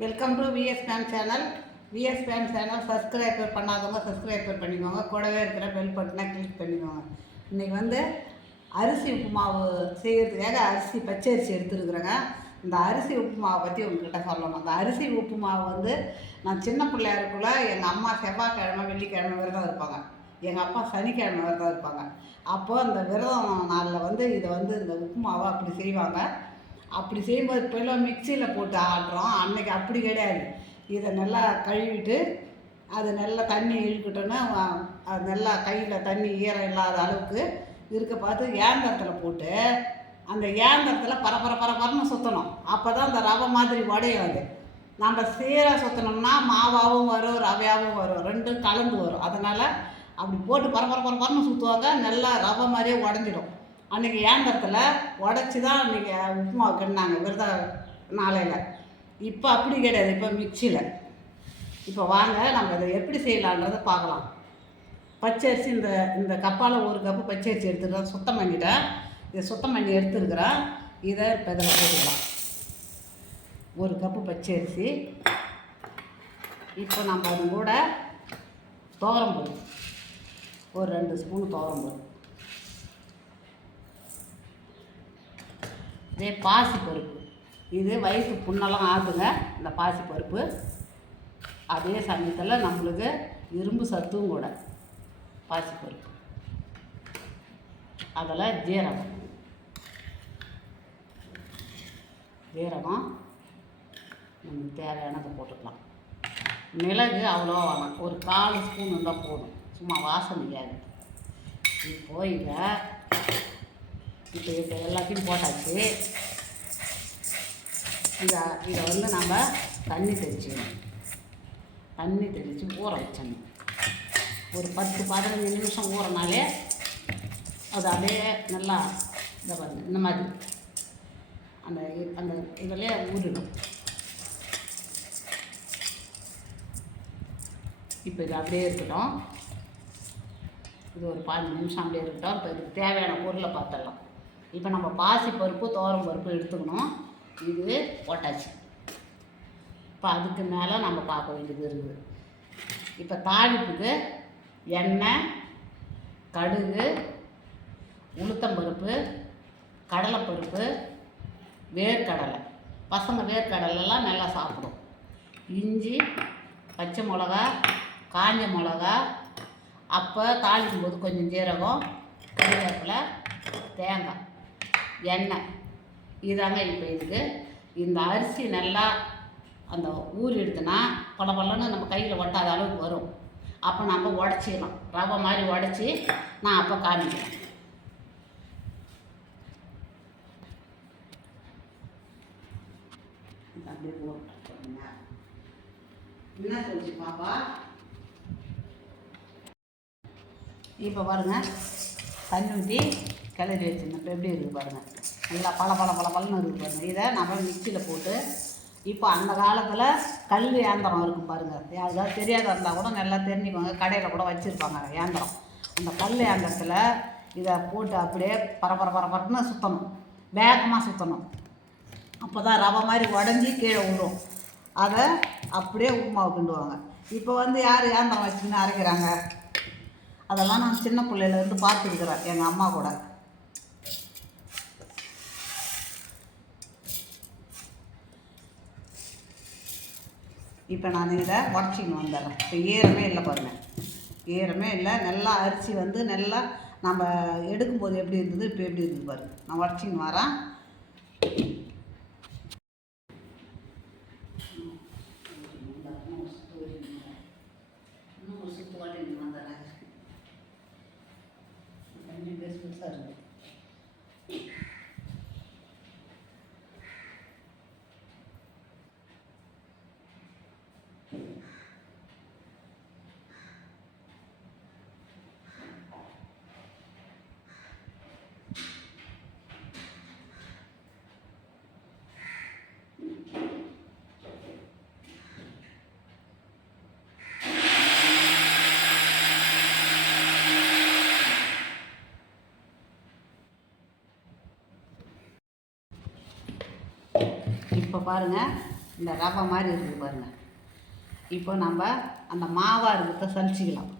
Welcome to VS fame channel. VS fame channel subscriber பண்ணாதவங்க subscriber பண்ணிக்கோங்க. கூடவே இருக்கிற பெல் பட்டனை கிளிக் பண்ணிக்கோங்க. இன்றைக்கி வந்து அரிசி உப்புமாவு செய்கிறதுக்காக பச்சரிசி எடுத்துருக்குறேங்க. இந்த அரிசி உப்புமாவை பற்றி உங்கள்கிட்ட சொல்லணும். அந்த அரிசி உப்புமாவை வந்து நான் சின்ன பிள்ளையா இருக்குள்ள எங்கள் அம்மா செவ்வாய்க்கிழமை வெள்ளிக்கிழமை விரதம் இருப்பாங்க, எங்கள் அப்பா சனிக்கிழமை விரதம் இருப்பாங்க. அப்போது அந்த விரதம் நாளில் வந்து இதை வந்து இந்த உப்புமாவை அப்படி செய்வாங்க. அப்படி செய்யும்போது இப்போல்லாம் மிக்சியில் போட்டு ஆட்டுறோம், அன்றைக்கி அப்படி கிடையாது. இதை நல்லா கழுவிட்டு அது நல்லா தண்ணி இழுக்கிட்டோன்னா அது நல்லா கையில் தண்ணி ஈரம் இல்லாத அளவுக்கு இருக்க பார்த்து ஏந்தரத்தில் போட்டு அந்த ஏந்தரத்தில் பரபரன்னு சுற்றணும். அப்போ தான் அந்த ரவை மாதிரி உடையும். அது நம்ம சீராக சுற்றினோம்னா மாவாகவும் வரும், ரவையாகவும் வரும், ரெண்டும் கலந்து வரும். அதனால் அப்படி போட்டு பரபரன்னு சுற்றுவாங்க, நல்லா ரவை மாதிரியே உடஞ்சிடும். அன்றைக்கி ஏந்தரத்தில் உடச்சி தான் அன்றைக்கி உப்புமா கிண்ணாங்க விரத நாளையில். இப்போ அப்படி கிடையாது, இப்போ மிக்சியில். இப்போ வாங்க நம்ம இதை எப்படி செய்யலான்றதை பார்க்கலாம். பச்சரிசி இந்த கப்பால் 1 கப்பு பச்சரிசி எடுத்துக்கிறேன், சுத்தம் பண்ணிட்டேன். இதை சுத்தம் பண்ணி எடுத்துருக்கிறேன். இதை இப்போ இதில் போட்டுக்கலாம். 1 கப்பு பச்சரிசி. இப்போ நம்ம அது கூட துவரம்பருப்பு, ஒரு 2 ஸ்பூன் துவரம்பருப்பு. இதே பாசிப்பருப்பு, இது வயிற்று புண்ணெல்லாம் ஆகுங்க இந்த பாசிப்பருப்பு. அதே சமயத்தில் நம்மளுக்கு இரும்பு சத்தும் கூட பாசிப்பருப்பு. அதில் ஜீரகம் நமக்கு தேவையானதை போட்டுக்கலாம். மிளகு அவ்வளோ வேணாம், ஒரு 1/4 ஸ்பூன் இருந்தால் போதும், சும்மா வாசனைக்காக. இப்போது இப்போ எல்லாத்தையும் போட்டாச்சு. இதை வந்து நம்ம தண்ணி தெளிச்சிக்கணும். தண்ணி தெளித்து ஊற வச்சிடணும். ஒரு 10-15 நிமிஷம் ஊறினாலே அது அப்படியே நல்லா இந்த மாதிரி அந்த அந்த இதிலே ஊறிடும். இப்போ இது அப்படியே இருக்கட்டும். இது ஒரு 15 நிமிஷம் அப்படியே இருக்கட்டும். இப்போ இதுக்கு தேவையான பொருளை பார்த்துடலாம். இப்போ நம்ம பாசிப்பருப்பு துவரம்பருப்பு எடுத்துக்கணும். இது போட்டாச்சு. இப்போ அதுக்கு மேலே நம்ம பார்க்க வேண்டியது இருக்குது. இப்போ தாளிப்புக்கு எண்ணெய், கடுகு, உளுத்தம்பருப்பு, கடலைப்பருப்பு, வேர்க்கடலை. பசங்க வேர்க்கடலைலாம் நல்லா சாப்பிடும். இஞ்சி, பச்சை மிளகா, காஞ்ச மிளகா, அப்போ தாளிக்கும் போது கொஞ்சம் ஜீரகம், கருவேப்பிலை, தேங்காய், எண்ணெய். இதாங்க இப்போ இதுக்கு. இந்த அரிசி நல்லா அந்த ஊறி எடுத்துனா பலன்னு நம்ம கையில் ஒட்டாத அளவுக்கு வரும். அப்போ நம்ம உடச்சிக்கலாம், ரவை மாதிரி உடச்சி நான் அப்போ காமிக்கிறேன். அப்படியே போட்டுங்க. என்ன சொல்லிச்சு பாப்பா? இப்போ பாருங்கள், தண்ணி ஊற்றி கிளறி வச்சுருந்தேன். இப்போ எப்படி இருக்குது பாருங்கள், நல்லா பலன்னு இருக்குது பாருங்கள். இதை நம்ம மிக்சியில் போட்டு, இப்போ அந்த காலத்தில் கல் ஏந்திரம் இருக்கும் பாருங்கள், யாருக்காவது தெரியாத இருந்தால் கூட நல்லா தெரிஞ்சுக்கோங்க. கடையில் கூட வச்சுருப்பாங்க ஏந்திரம். அந்த கல் ஏந்திரத்தில் இதை போட்டு அப்படியே பரபரன்னு சுற்றணும், வேகமாக சுற்றணும். அப்போ தான் ரவை மாதிரி உடஞ்சி கீழே விடும். அதை அப்படியே உப்புமாவை கிண்டுவாங்க. இப்போ வந்து யார் ஏந்திரம் வச்சுன்னு அரைக்கிறாங்க? அதெல்லாம் நான் சின்ன பிள்ளையிலேருந்து பார்த்துருக்குறேன் எங்கள் அம்மா கூட. இப்போ நான் இதை உடச்சின்னு வந்துடுறேன். இப்போ ஈரமே இல்லை பாருங்கள், ஈரமே இல்லை. நல்லா அரிசி வந்து நல்லா நம்ம எடுக்கும்போது எப்படி இருந்தது, இப்போ எப்படி இருக்குது பாருங்கள். நான் உடச்சின்னு வரேன். இப்போ பாருங்கள், இந்த ரவை மாதிரி இருக்குது பாருங்கள். இப்போ நம்ம அந்த மாவாக இருக்கிறத சலிச்சிக்கலாம்.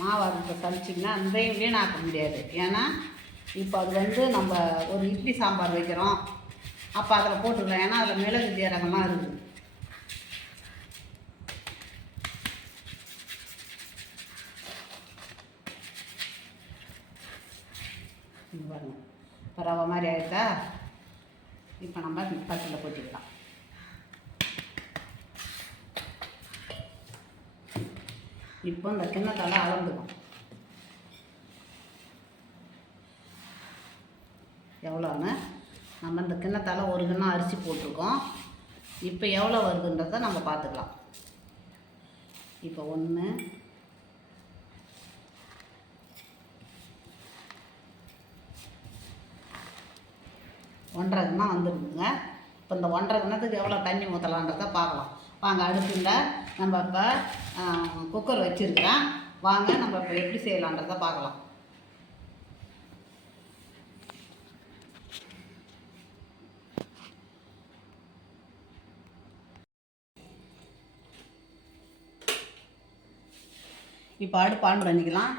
மாவாக இருக்கிறத சலிச்சிங்கன்னா அதையும் வீணாக்க முடியாது. ஏன்னா இப்போ அது வந்து நம்ம ஒரு இட்லி சாம்பார் வைக்கிறோம், அப்போ அதில் போட்டுக்கலாம். ஏன்னா அதில் மிளகு ஜீரகமாக இருக்குது. பாருங்க, இப்போ ரவை மாதிரி ஆகிடுதா. இப்போ நம்ம தட்டில் கொட்டிக்கலாம். இப்போ இந்த கிண்ணத்தால் அளந்துக்கும் எவ்வளோன்னு. நம்ம இந்த கிண்ணத்தால் ஒரு கிண்ணம் அரிசி போட்டிருக்கோம். இப்போ எவ்வளோ வருதுன்றதை நம்ம பார்த்துக்கலாம். இப்போ 1 1.5 கிண்ணம் வந்துருக்குங்க. இப்போ இந்த 1.5 கிண்ணத்துக்கு எவ்வளோ தண்ணி ஊற்றலான்றதை பார்க்கலாம் வாங்க. அடுப்பில் நம்ம இப்போ குக்கர் வச்சுருக்கிறேன். வாங்க நம்ம இப்போ எப்படி செய்யலான்றதை பார்க்கலாம். இப்போ அடுப்பு ஆன் பண்ணிக்கலாம்.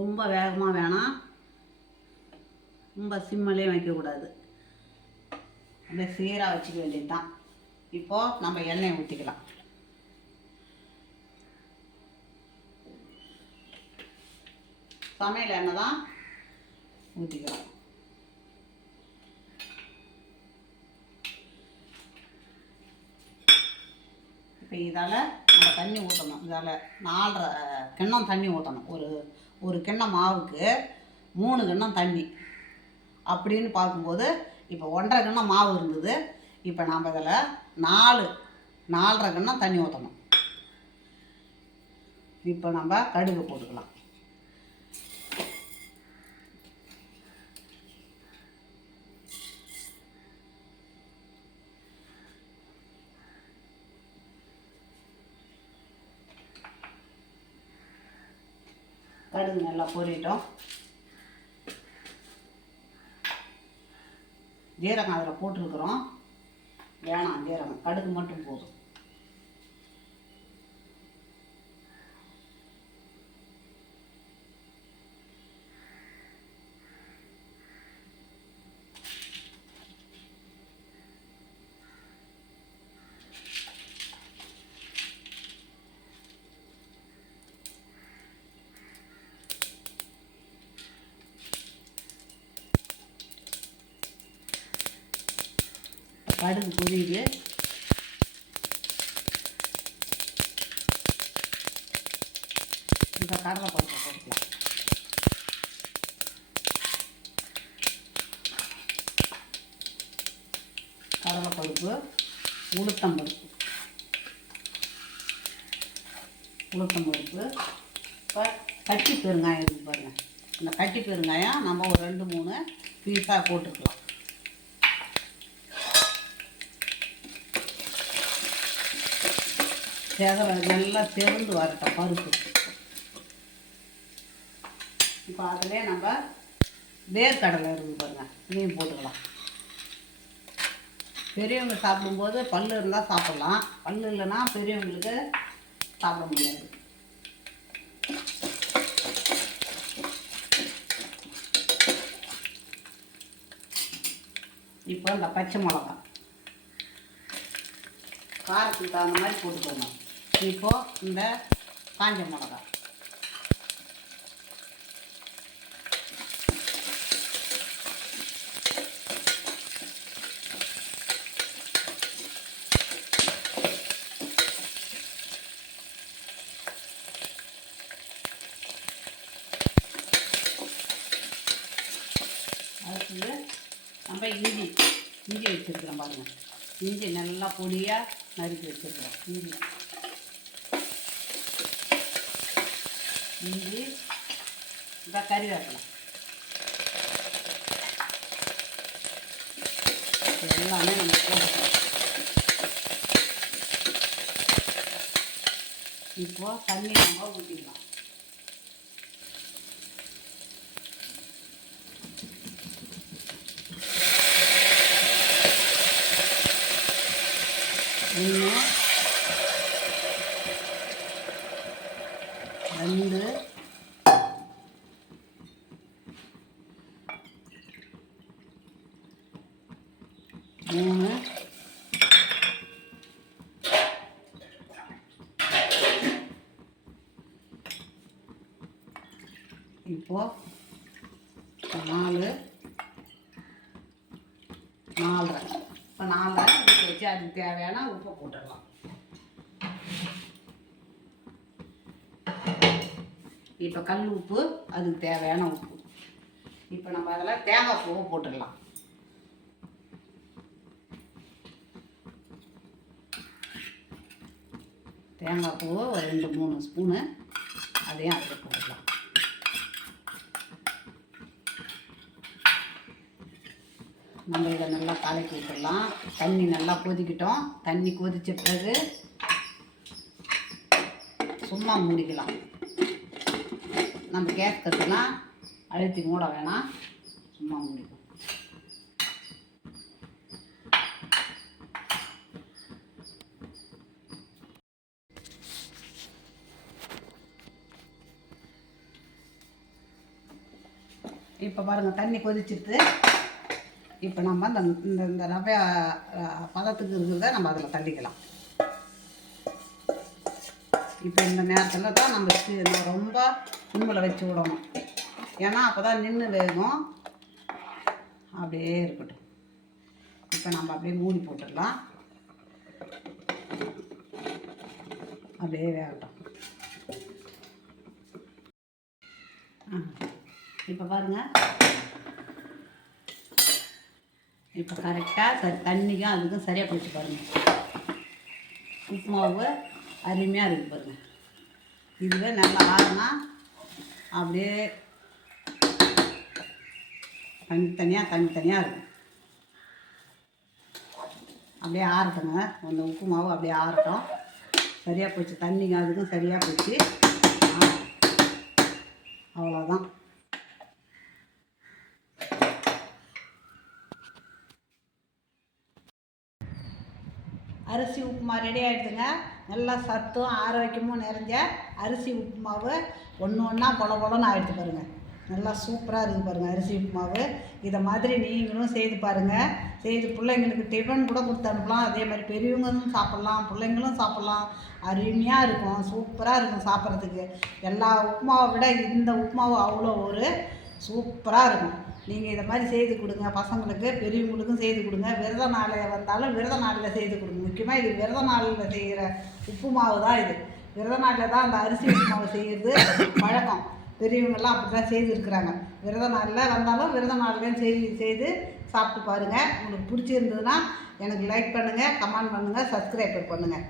ரொம்ப வேகமாக வேணாம், ரொம்ப சிம்மலையும் வைக்கக்கூடாது. அப்படியே சீராக வச்சுக்க வேண்டியது தான். இப்போது நம்ம எண்ணெயை ஊற்றிக்கலாம். சமையல் எண்ணெய் தான் ஊற்றிக்கலாம். இப்போ இதால் நம்ம தண்ணி ஊற்றணும். இதால் 4.5 கிண்ணம் தண்ணி ஊற்றணும். ஒரு கிண்ணம் மாவுக்கு 3 கிண்ணம் தண்ணி அப்படின்னு பார்க்கும்போது இப்போ 1.5 கிண்ணம் மாவு இருந்தது. இப்போ நாம் இதில் 4.5 கிண்ணம் தண்ணி ஊற்றணும். இப்போ நம்ம கடுகு போட்டுக்கலாம். கடுகு நல்லா பொரியட்டும். ஜீரகம் அதில் போட்டிருக்கிறோம். வேணாம் ஜீரகம், கடுகு மட்டும் போதும். கடுகு பொரியுது. இப்போ கடலைப்பருப்பை போட்டுக்கலாம். கடலைப்பருப்பு, உளுத்தம்பருப்பு. இப்போ கட்டி பெருங்காயம் இருக்குது பாருங்கள். இந்த கட்டி பெருங்காயம் நம்ம ஒரு 2-3 பீஸாக போட்டுக்கலாம். நல்லா செவந்து வரட்டும் பருப்பு. இப்போ அதிலே நம்ம வேர்க்கடலை இருக்குது பாருங்க, இதையும் போட்டுக்கலாம். பெரியவங்க சாப்பிடும்போது பல்லு இருந்தால் சாப்பிட்லாம், பல்லு இல்லைன்னா பெரியவங்களுக்கு சாப்பிட முடியாது. இப்போ இந்த பச்சை மிளகா காரத்துக்கு தகுந்த மாதிரி போட்டுக்கோங்க. இப்போது இந்த காஞ்ச மிளகா, அடுத்தது நம்ம இஞ்சி வச்சுருக்கிறோம் பாருங்கள். இஞ்சி நல்லா பொடியாக நறுக்கி வச்சுருக்கிறோம். இஞ்சி இந்த கறிவேப்பிலை எல்லாமே நம்ம போட்டுக்கலாம். இப்போது தண்ணி நம்ம ஊற்றிக்கலாம். 1 2 3 இப்போ 4 4:30. இப்போ 4:30 வச்சு அதுக்கு தேவையான உப்பை போட்டுடலாம். இப்போ கல் உப்பு, அதுக்கு தேவையான உப்பு. இப்போ நம்ம அதில் தேங்காய் பூவை போட்டுடலாம். தேங்காய் பூவை ஒரு 2-3 ஸ்பூனு அதையும் அதில் போட்டுடலாம். நம்ம இதை நல்லா கலக்கி விட்டுடலாம். தண்ணி நல்லா கொதிக்கிட்டோம். தண்ணி கொதித்த பிறகு சும்மா மூடிக்கலாம். நம்ம கேஸ் கட்டலாம் அழுத்தி மூட வேணாம், சும்மா மூடிக்கலாம். இப்போ பாருங்கள், தண்ணி கொதிச்சிட்டு இப்போ நம்ம இந்த ரவை பதத்துக்கு இருக்கிறத நம்ம அதில் தள்ளிக்கலாம். இப்போ இந்த நேரத்தில் தான் நம்ம ரொம்ப சிம்மில் வச்சு விடணும். ஏன்னா அப்போ தான் நின்று வேகும். அப்படியே இருக்கட்டும். இப்போ நம்ம அப்படியே மூடி போட்டுடலாம். அப்படியே வேகட்டும். இப்போ பாருங்கள், இப்போ கரெக்டாக தண்ணிக்கும் அதுக்கும் சரியாக போச்சு பாருங்கள். உப்புமாவு அருமையாக இருக்குது பாருங்கள். இதுவே நல்லா ஆறுனா அப்படியே தனித்தனியாக இருக்கும். அப்படியே ஆறட்டுங்க. அந்த உப்பு மாவு அப்படியே ஆறட்டும். சரியாக போச்சு, தண்ணிங்க அதுக்கும் சரியாக போச்சு. அவ்வளோதான். அரிசி உப்புமா ரெடி ஆகிடுதுங்க. நல்லா சத்தும் ஆரோக்கியமும் நிறைஞ்ச அரிசி உப்புமாவு ஒன்று ஒன்றா பொலன்னு ஆகிடுது பாருங்கள். நல்லா சூப்பராக இருக்குது பாருங்கள் அரிசி உப்புமாவு. இதை மாதிரி நீங்களும் செய்து பாருங்கள். செய்து பிள்ளைங்களுக்கு டிஃபன் கூட கொடுத்து அனுப்பலாம். அதே மாதிரி பெரியவங்களும் சாப்பிட்லாம், பிள்ளைங்களும் சாப்பிட்லாம். அருமையாக இருக்கும், சூப்பராக இருக்கும் சாப்பிட்றதுக்கு. எல்லா உப்புமாவை விட இந்த உப்புமாவு அவ்வளோ ஒரு சூப்பராக இருக்கும். நீங்கள் இதை மாதிரி செய்து கொடுங்க பசங்களுக்கு, பெரியவங்களுக்கும் செய்து கொடுங்க. விரத நாள் வந்தாலும் விரத நாளில் செய்து கொடுங்க. முக்கியமாக இது விரத நாளில் செய்கிற உப்பு மாவு தான். இது விரத நாளில் தான் அந்த அரிசி உப்பு மாவு செய்கிறது பழக்கம். பெரியவங்கள்லாம் அப்படி தான் செய்துருக்குறாங்க. விரத நாளில் வந்தாலும் விரத நாள்லேயும் செய்து சாப்பிட்டு பாருங்கள். உங்களுக்கு பிடிச்சிருந்ததுன்னா எனக்கு லைக் பண்ணுங்கள், கமெண்ட் பண்ணுங்கள், சப்ஸ்கிரைப் பண்ணுங்கள்.